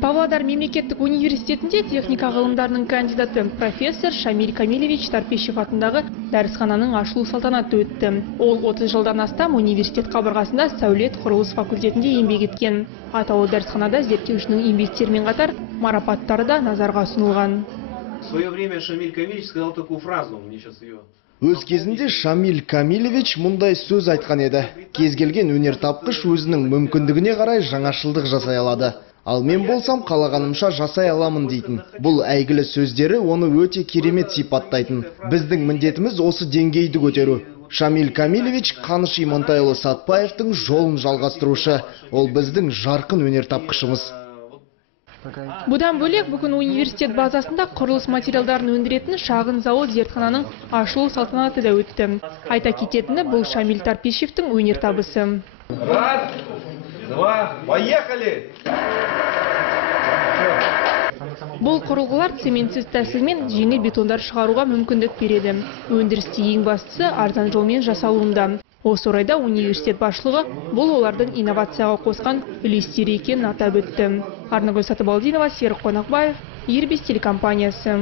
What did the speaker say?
Павлодар мемлекеттік университетінде техника ғылымдарының кандидаты профессор Шамиль Камилевич Тарпишев атындағы дәрісхананың ашылу салтанаты өтті. Ол 30 жылдан астам университет қабырғасында сәулет құрылыс факультетінде еңбек еткен. Атаулы дәрісханада зерттеушінің еңбектерімен қатар марапаттары да назарға ұсынылған. В свое время Шамиль Камилевич сказал такую фразу, мне сейчас ее... Өз кезінде Шамиль Камилевич мұндай сөз айтқан еді. Кез келген өнертапқыш өзінің мүмкіндігіне қарай жаңашылдық жасай алады. Ал мен болсам қалағанымша жасай аламын дейтін. Бұл әйгілі сөздері оны өте керемет сипаттайтын. Біздің міндетіміз осы деңгейді көтеру. Шамиль Камилевич Қаныш Имантайұлы Сатпаевтың жолын жалғастырушы. Ол біздің жарқын өнертапқышымыз. Бұдан бөлек бүгін университет базасында құрылыс материалдарын өндіретін шағын завод зертхананың ашылу салтанаты да өтті. Айта кететіні бұл Шамиль Тарпишевтің өнертабысы. Раз, два, поехали! Бұл құрылғылар цементсіз тәсілмен жеңіл бетондар шығаруға мүмкіндік береді. Өндірісте ең бастысы арзан жолмен жасалуында. Осы орайда университет басшылығы бұл олардың инновацияға қосқан үлестері екенін атап өтті. Арнагүл Сатыбалдинова, Серік Қонақбаев, Ербес телекомпаниясы.